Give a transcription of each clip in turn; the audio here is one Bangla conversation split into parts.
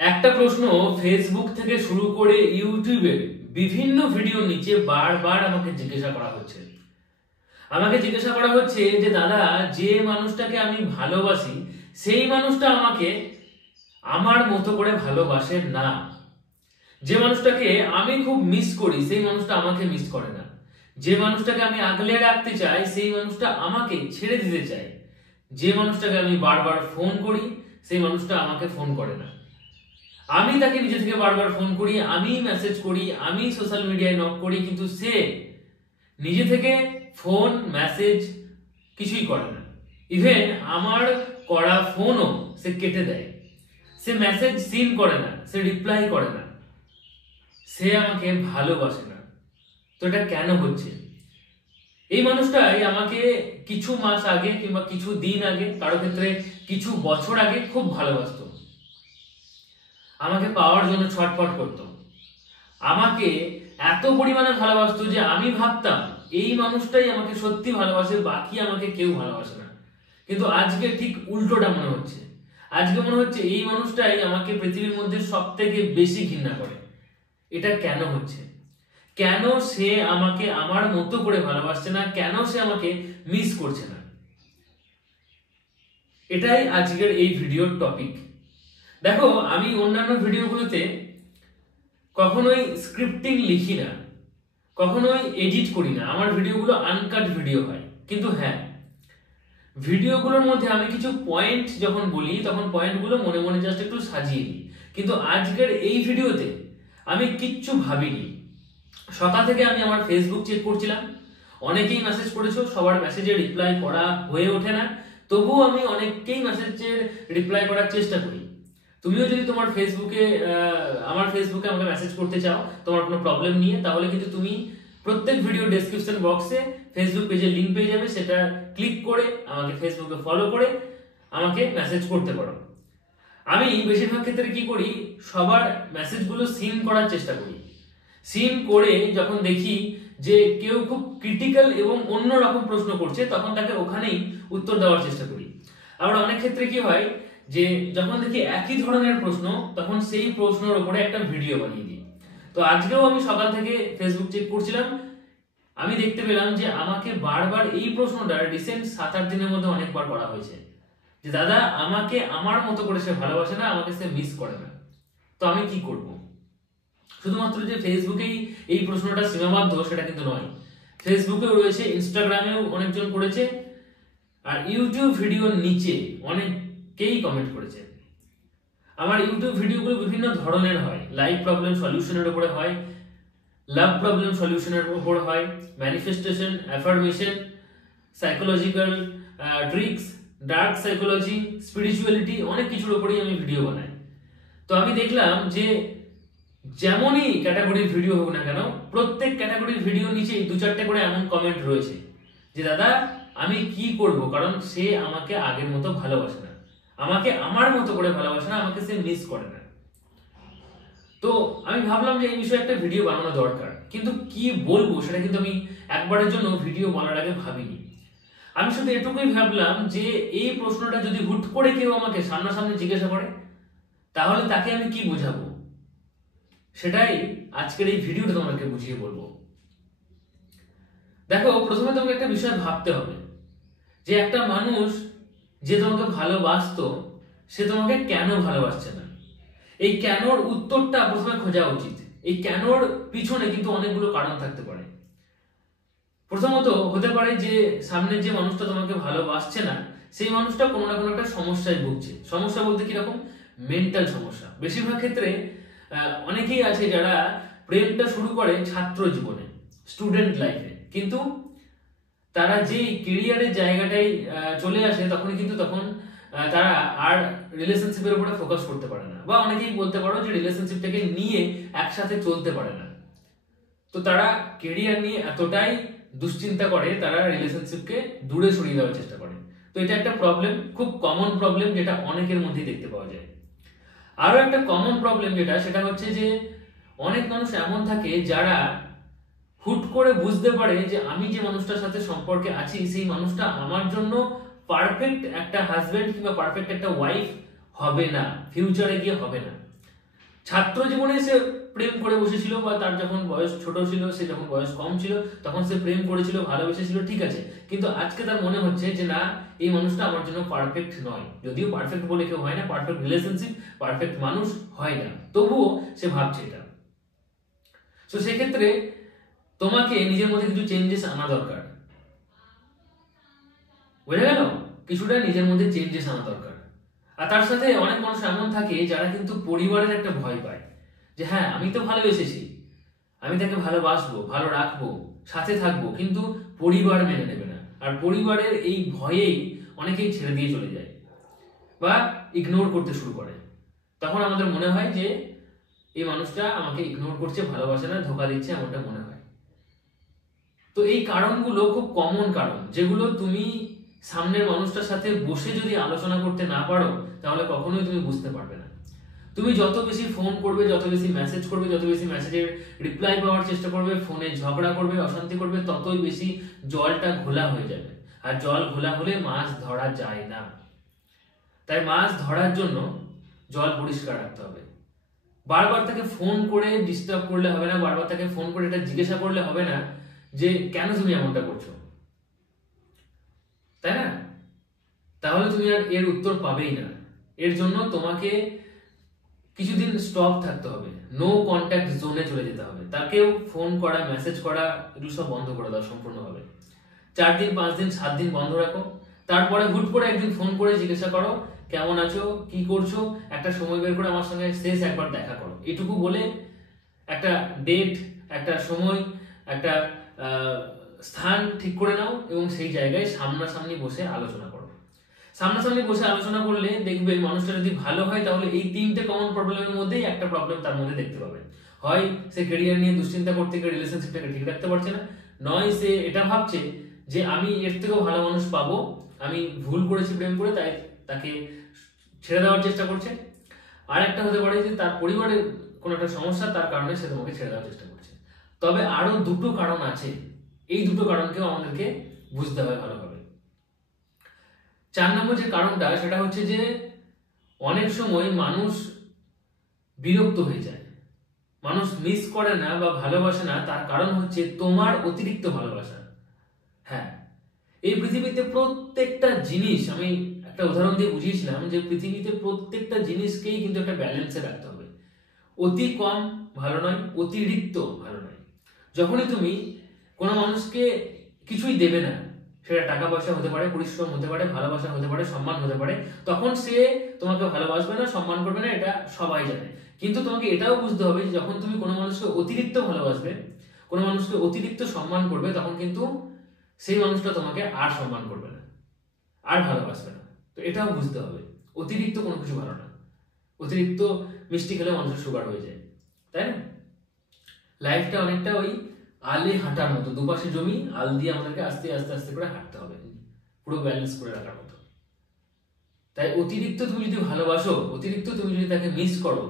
একটা প্রশ্ন ফেসবুক থেকে শুরু করে ইউটিউবের বিভিন্ন ভিডিওর নিচে বারবার আমাকে জিজ্ঞাসা করা হচ্ছে। যে দাদা, যে মানুষটাকে আমি ভালোবাসি সেই মানুষটা আমাকে আমার মতো করে ভালোবাসে না। যে মানুষটাকে আমি খুব মিস করি সেই মানুষটা আমাকে মিস করে না। যে মানুষটাকে আমি আগলে রাখতে চাই সেই মানুষটা আমাকে ছেড়ে দিতে চায়। যে মানুষটাকে আমি বারবার ফোন করি সেই মানুষটা আমাকে ফোন করে না। আমি তাকে নিজে থেকে বারবার ফোন করি, আমি মেসেজ করি, আমি সোশ্যাল মিডিয়ায় নক করি, কিন্তু সে নিজে থেকে ফোন মেসেজ কিছুই করে না। ইভেন আমার করা ফোনও সে কেটে দেয়। সে মেসেজ সিন করে না, সে রিপ্লাই করে না। সে আমাকে ভালোবাসে না। তো এটা কেন হচ্ছে? এই মানুষটাই আমাকে কিছু মাস আগে কিংবা কিছু দিন আগে, কারো ক্ষেত্রে কিছু বছর আগে খুব ভালোবাসতো। আমাকে পাওয়ার জন্য ছটফট করত। আমাকে এত পরিমাণে ভালোবাসতো যে আমি ভাবতাম এই মানুষটাই আমাকে সত্যি ভালোবাসে, বাকি আমাকে কেউ ভালোবাসে না। কিন্তু আজকে ঠিক উল্টোটা মনে হচ্ছে। আজকে মনে হচ্ছে এই মানুষটাই আমাকে পৃথিবীর মধ্যে সব থেকে বেশি ঘৃণা করে। এটা কেন হচ্ছে? কেন সে আমাকে আমার মতো করে ভালোবাসছে না? কেন সে আমাকে মিস করছে না? এটাই আজকের এই ভিডিওর টপিক। দেখো, আমি অন্যান্য ভিডিওগুলোতে কখনোই স্ক্রিপ্টিং লিখি না, কখনোই এডিট করি না। আমার ভিডিওগুলো আনকাট ভিডিও হয়। কিন্তু হ্যাঁ, ভিডিওগুলোর মধ্যে আমি কিছু পয়েন্ট যখন বলি তখন পয়েন্টগুলো মনে মনে জাস্ট একটু সাজিয়ে দিই। কিন্তু আজকের এই ভিডিওতে আমি কিচ্ছু ভাবিনি। সকাল থেকে আমি আমার ফেসবুক চেক করছিলাম। অনেকেই মেসেজ করেছো, সবার মেসেজে রিপ্লাই করা হয়ে ওঠে না, তবুও আমি অনেককেই মেসেজের রিপ্লাই করার চেষ্টা করি। তুমিও যদি তোমার ফেসবুকে আমার ফেসবুকে আমাকে মেসেজ করতে চাও তোমার কোনো প্রবলেম নিয়ে, তাহলে কিন্তু তুমি প্রত্যেক ভিডিও ডেসক্রিপশন বক্সে ফেসবুক পেজের লিংক পেয়ে যাবে। সেটা ক্লিক করে আমাকে ফেসবুকে ফলো করে আমাকে মেসেজ করতে পারো। আমি বেশিরভাগ ক্ষেত্রে কি করি, সবার মেসেজগুলো সিন করার চেষ্টা করি। সিন করে যখন দেখি যে কেউ খুব ক্রিটিক্যাল এবং অন্যরকম প্রশ্ন করছে, তখন তাকে ওখানেই উত্তর দেওয়ার চেষ্টা করি। আবার অনেক ক্ষেত্রে কি হয় যে যখন দেখি একই ধরনের প্রশ্ন, তখন সেই প্রশ্নের উপরে একটা ভিডিও বানিয়ে দিই। তো আজকেও আমি সকাল থেকে ফেসবুক চেক করছিলাম, আমি দেখতে পেলাম যে আমাকে বারবার এই প্রশ্নটা রিসেন্ট 7-8 দিনের মধ্যে অনেকবার করা হয়েছে যে দাদা, আমাকে আমার মতো করে সে ভালোবাসে না, আমাকে সে মিস করে না। তো আমি কি করব? শুধুমাত্র যে ফেসবুকেই এই প্রশ্নটা সীমাবদ্ধ সেটা কিন্তু নয়। ফেসবুকেও রয়েছে, ইনস্টাগ্রামেও অনেকজন করেছে, আর ইউটিউব ভিডিওর নিচে অনেকেই কমেন্ট করেছে। আমার ইউটিউব ভিডিওগুলো বিভিন্ন ধরনের হয়। লাইফ প্রবলেম সলিউশনের উপরে হয়, লাভ প্রবলেম সলিউশনের উপর হয়, manifestation, affirmation, psychological tricks, dark psychology, spirituality, অনেক কিছুর উপরেই আমি ভিডিও বানাই। তো আমি দেখলাম যে যেমনই ক্যাটাগরির ভিডিও হোক না কেন, প্রত্যেক ক্যাটাগরির ভিডিও নিচে 2-4টে করে এমন কমেন্ট রয়েছে যে দাদা, আমি কি করব, কারণ সে আমাকে আগের মতো ভালোবাসে না, আমাকে আমার মতো করে ভালোবাসে না, আমাকে সে মিস করে না। তো আমি ভাবলাম যে এই বিষয়ে একটা ভিডিও বানানো দরকার, কিন্তু কি বলবো সেটা কিন্তু আমি একবারের জন্য ভিডিও বানানোর আগে ভাবিনি। আমি শুধু এটুকুই ভাবলাম যে এই প্রশ্নটা যদি হুট করে কেউ আমাকে সামনাসামনি জিজ্ঞাসা করে, তাহলে তাকে আমি কি বোঝাবো, সেটাই আজকের এই ভিডিওটা তোমাকে বুঝিয়ে বলবো। দেখো, প্রথমে তোমাকে একটা বিষয় ভাবতে হবে যে একটা মানুষ যে তোমাকে ভালোবাসতো, সে তোমাকে কেন ভালোবাসছে না। এই কেনর উত্তরটা প্রথমে খোঁজা উচিত। এই কেনর পিছনে কিন্তু অনেকগুলো কারণ থাকতে পারে। প্রথমত হতে পারে যে সামনে যে মানুষটা তোমাকে ভালোবাসছে না, সেই মানুষটা কোনো না কোনো একটা সমস্যায় ভুগছে। সমস্যা বলতে কিরকম? মেন্টাল সমস্যা। বেশিরভাগ ক্ষেত্রে অনেকেই আছে যারা প্রেমটা শুরু করে ছাত্র জীবনে, স্টুডেন্ট লাইফে, কিন্তু তারা যেই কেরিয়ারের জায়গাটাই চলে আসে তখন তারা আর রিলেশনশিপের উপরে ফোকাস করতে পারে না, বা অনেকেই বলতে পারো যে রিলেশনশিপটাকে নিয়ে একসাথে চলতে পারে না। তো তারা কেরিয়ার নিয়ে এতটাই দুশ্চিন্তা করে, তারা রিলেশনশিপকে দূরে সরিয়ে দেওয়ার চেষ্টা করে। তো এটা একটা প্রবলেম, খুব কমন প্রবলেম, যেটা অনেকের মধ্যেই দেখতে পাওয়া যায়। আরো একটা কমন প্রবলেম সেটা হচ্ছে যে অনেক মানুষ এমন থাকে যারা হুট করে বুঝতে পারে যে আমি যে মানুষটার সাথে সম্পর্কে আছি সেই মানুষটা আমার জন্য পারফেক্ট একটা হাজবেন্ড কিংবা পারফেক্ট একটা ওয়াইফ হবে না, ফিউচারে গিয়ে হবে না। ছাত্র জীবনে সে প্রেম করে বসেছিল, বা তার যখন বয়স ছোট ছিল, সে যখন বয়স কম ছিল তখন সে প্রেম করেছিল, ভালোবেসেছিল, ঠিক আছে, কিন্তু আজকে তার মনে হচ্ছে যে না, এই মানুষটা আমার জন্য পারফেক্ট নয়। যদিও পারফেক্ট বলে কেউ হয় না, পারফেক্ট রিলেশনশিপ, পারফেক্ট মানুষ হয় না, তবুও সে ভাবছে এটা। তো সেক্ষেত্রে তোমাকে নিজের মধ্যে কিছু চেঞ্জেস আনা দরকার, বুঝে গেল? কিছুটা নিজের মধ্যে চেঞ্জেস আনা দরকার। আর তার সাথে অনেক মানুষ এমন থাকে যারা কিন্তু পরিবারের একটা ভয় পায়, যে হ্যাঁ আমি তো ভালোবেসেছি, আমি তাকে ভালোবাসবো, ভালো রাখবো, সাথে থাকবো, কিন্তু পরিবার মেনে নেবে না। আর পরিবারের এই ভয়েই অনেকেই ছেড়ে দিয়ে চলে যায় বা ইগনোর করতে শুরু করে। তখন আমাদের মনে হয় যে এই মানুষটা আমাকে ইগনোর করছে, ভালোবাসে না, ধোঁকা দিচ্ছে, এমনটা মনে হয়। তো এই কারণগুলো খুব কমন কারণ, যেগুলো তুমি সামনের মানুষটার সাথে বসে যদি আলোচনা করতে না পারো তাহলে কখনোই তুমি বুঝতে পারবে না। তুমি যত বেশি ফোন করবে, যত বেশি মেসেজ করবে, যত বেশি মেসেজের রিপ্লাই পাওয়ার চেষ্টা করবে, ফোনে ঝগড়া করবে, অশান্তি করবে, ততই বেশি জলটা ঘোলা হয়ে যাবে। আর জল ঘোলা হলে মাছ ধরা যায় না। তাই মাছ ধরার জন্য জল পরিষ্কার রাখতে হবে। বারবার তাকে ফোন করে ডিস্টার্ব করলে হবে না, বারবার তাকে ফোন করে এটা জিজ্ঞাসা করলে হবে না যে কেন তুমি এমনটা করছো, তাই না? তাহলে তুমি আর এর উত্তর পাবেই না। এর জন্য তোমাকে কিছুদিন স্টপ থাকতে হবে, নো কন্ট্যাক্ট জোনে চলে যেতে হবে। তাকেও ফোন করা, মেসেজ করা এগুলো সব বন্ধ করে দাও সম্পূর্ণভাবে। 4 দিন, 5 দিন, 7 দিন বন্ধ রাখো। তারপরে হুট করে একদিন ফোন করে জিজ্ঞাসা করো কেমন আছো, কি করছো, একটা সময় বের করে আমার সঙ্গে শেষ একবার দেখা করো। এটুকু বলে একটা ডেট, একটা সময়, একটা স্থান ঠিক করে নাও এবং সেই জায়গায় সামনাসামনি বসে আলোচনা করো। সামনাসামনি বসে আলোচনা করলে দেখবে মানুষটা যদি ভালো হয় তাহলে এই 3টে কমন প্রবলেমের মধ্যেই একটা প্রবলেম তার মধ্যে দেখতে পাবে। হয় সে ক্যারিয়ার নিয়ে দুশ্চিন্তা করতে গিয়ে রিলেশনশিপটাকে ঠিক রাখতে পারছে না, নয় সে এটা ভাবছে যে আমি এর থেকেও ভালো মানুষ পাবো, আমি ভুল করেছি প্রেম করে, তাই তাকে ছেড়ে দেওয়ার চেষ্টা করছে। আর একটা হতে পারে যে তার পরিবারের কোনো একটা সমস্যা, তার কারণে সে তোমাকে ছেড়ে দেওয়ার চেষ্টা করছে। তবে আরো দুটো কারণ আছে, এই দুটো কারণকেও আমাদেরকে বুঝতে হবে ভালোভাবে। 4 নম্বর যে কারণটা সেটা হচ্ছে যে অনেক সময় মানুষ বিরক্ত হয়ে যায়, মানুষ মিস করে না বা ভালোবাসে না, তার কারণ হচ্ছে তোমার অতিরিক্ত ভালোবাসা। হ্যাঁ, এই পৃথিবীতে প্রত্যেকটা জিনিস, আমি একটা উদাহরণ দিয়ে বুঝিয়েছিলাম যে পৃথিবীতে প্রত্যেকটা জিনিসকেই কিন্তু একটা ব্যালেন্সে রাখতে হবে। অতি কম ভালো নয়, অতিরিক্ত ভালো নয়। যখনই তুমি কোনো মানুষকে কিছুই দেবে না, সেটা টাকা পয়সা হতে পারে, পরিশ্রম হতে পারে, ভালোবাসা হতে পারে, সম্মান হতে পারে, তখন সে তোমাকে ভালোবাসবে না, সম্মান করবে না, এটা সবাই জানে। কিন্তু তোমাকে এটাও বুঝতে হবে যে যখন তুমি কোনো মানুষকে অতিরিক্ত ভালোবাসবে, কোনো মানুষকে অতিরিক্ত সম্মান করবে, তখন কিন্তু সেই মানুষটা তোমাকে আর সম্মান করবে না, আর ভালোবাসবে না। তো এটাও বুঝতে হবে, অতিরিক্ত কোনো কিছু ভালো না। অতিরিক্ত মিষ্টি খেলে মানুষের সুগার হয়ে যায়, তাই না? লাইফটা অনেকটা ওই আলে হাঁটার মতো, দুপাশে জমি, আল দিয়ে আমাদেরকে আস্তে আস্তে আস্তে করে হাঁটতে হবে, পুরো ব্যালেন্স করে রাখার মতো। তাই অতিরিক্ত তুমি যদি ভালোবাসো, অতিরিক্ত তুমি যদি তাকে মিস করো,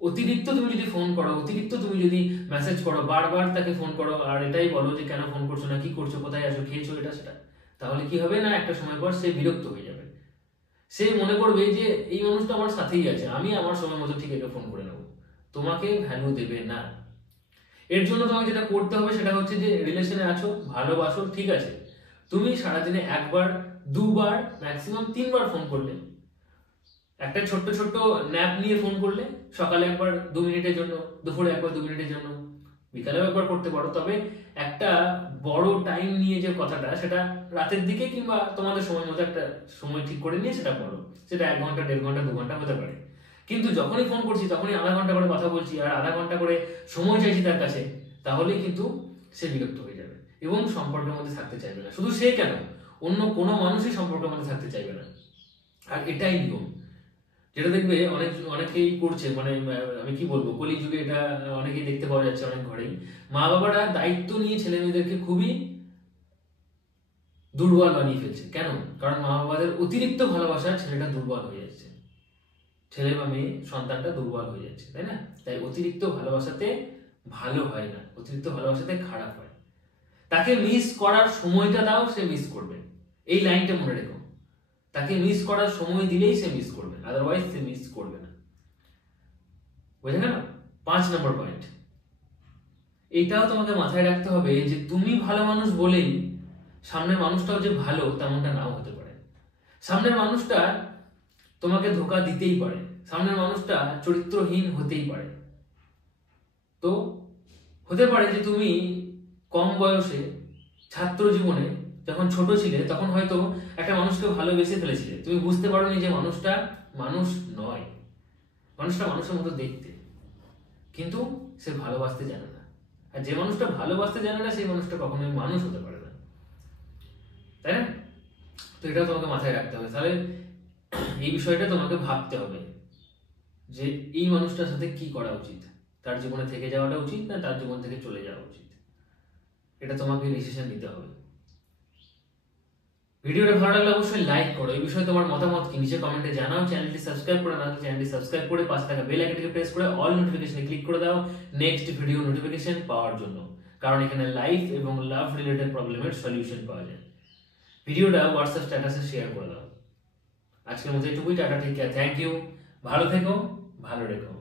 অতিরিক্ত তুমি যদি ফোন করো, অতিরিক্ত তুমি যদি মেসেজ করো, বারবার তাকে ফোন করো আর এটাই বলো যে কেন ফোন করছো না, কি করছো, কোথায় আছো, খেয়েছো, এটা সেটা, তাহলে কি হবে না, একটা সময় পর সে বিরক্ত হয়ে যাবে। সে মনে করবে যে এই মানুষটা আমার সাথেই আছে, আমি আমার সময় মতো ঠিক একে ফোন করে নেবো, তোমাকে ভ্যালু দেবে না। এর জন্য তোমাকে যেটা করতে হবে সেটা হচ্ছে যে রিলেশনে আছো, ভালোবাসো, ঠিক আছে, তুমি সারাদিনে একবার, দুবার, ম্যাক্সিমাম 3বার ফোন করলে, একটা ছোট্ট ছোট্ট ন্যাপ নিয়ে ফোন করলে, সকালে একবার 2 মিনিটের জন্য, দুপুরে একবার 2 মিনিটের জন্য, বিকালেও একবার করতে পারো। তবে একটা বড় টাইম নিয়ে যে কথাটা, সেটা রাতের দিকে কিংবা তোমাদের সময় মতো একটা সময় ঠিক করে নিয়ে সেটা করো। সেটা 1 ঘন্টা, 1.5 ঘন্টা, 2 ঘন্টা হতে পারে। কিন্তু যখনই ফোন করছি তখনই আধা ঘন্টা করে কথা বলছি আর আধা ঘন্টা করে সময় চাইছি তার কাছে, তাহলে কিন্তু সে বিরক্ত হয়ে যাবে এবং সম্পর্কের মধ্যে থাকতে চাইবে না। শুধু সে কেন, অন্য কোনো মানুষই সম্পর্কের মধ্যে থাকতে চাইবে না। আর এটাই নিয়ম, যেটা দেখবে অনেকেই করছে, মানে আমি কি বলবো, কলিযুগে এটা অনেকেই দেখতে পাওয়া যাচ্ছে অনেক ঘরেই। মা বাবারা দায়িত্ব নিয়ে ছেলে মেয়েদেরকে খুবই দুর্বল বানিয়ে ফেলছে। কেন? কারণ মা বাবাদের অতিরিক্ত ভালোবাসা ছেলেটা দুর্বল হয়ে যাচ্ছে, ছেলে বা মেয়ে সন্তানটা দুর্বল হয়ে যাচ্ছে, তাই না? তাই অতিরিক্ত ভালোবাসাতে ভালো হয় না, অতিরিক্ত ভালোবাসাতে খারাপ হয়। তাকে মিস করার সময়টা দাও, সে মিস করবে। এই লাইনটা মনে রেখো, তাকে মিস করার সময় দিলেই সে মিস করবে, আদারওয়াইজ সে মিস করবে না। বুঝে গেল? 5 নম্বর পয়েন্ট, এটাও তোমাকে মাথায় রাখতে হবে যে তুমি ভালো মানুষ বলেই সামনের মানুষটাও যে ভালো তেমনটা নাও হতে পারে। সামনের মানুষটা তোমাকে ধোঁকা দিতেই পারে, সামনের মানুষটা চরিত্রহীন হতেই পারে। তো হতে পারে যে তুমি কম বয়সে ছাত্র জীবনে যখন ছোট ছিলে তখন হয়তো একটা মানুষকে ভালোবেসে ফেলেছিলে, তুমি বুঝতে পারোনি যে মানুষটা মানুষ নয়, মানুষটা মানুষের মতো দেখতে, কিন্তু সে ভালোবাসতে জানে না। আর যে মানুষটা ভালোবাসতে জানে না সেই মানুষটা কখনোই মানুষ হতে পারে না, তাই না? তো এটাও তোমাকে মাথায় রাখতে হবে। তাহলে এই বিষয়টা তোমাকে ভাবতে হবে যে এই মানুষটার সাথে কি করা উচিত, তার জীবনে থেকে যাওয়াটা উচিত না তার জীবন থেকে চলে যাওয়া উচিত, এটা তোমাকে ডিসিশন নিতে হবে। ভিডিওটা ভালো লাগলে অবশ্যই লাইক করো, এই বিষয়ে তোমার মতামত কি নিচে কমেন্টে জানাও। চ্যানেলটি সাবস্ক্রাইব করে না চ্যানেলটি সাবস্ক্রাইব করে পাশে থাকা বেল আইকনটিকে প্রেস করে অল নোটিফিকেশনে ক্লিক করে দাও নেক্সট ভিডিও নোটিফিকেশন পাওয়ার জন্য, কারণ এখানে লাইফ এবং লাভ রিলেটেড প্রবলেমের সলিউশন পাওয়া যায়। ভিডিওটা হোয়াটসঅ্যাপ স্ট্যাটাসে শেয়ার করে দাও। আজকের মতো এটুকুই, tata, take care, thank you, ভালো থেকো, ভালো রেখো।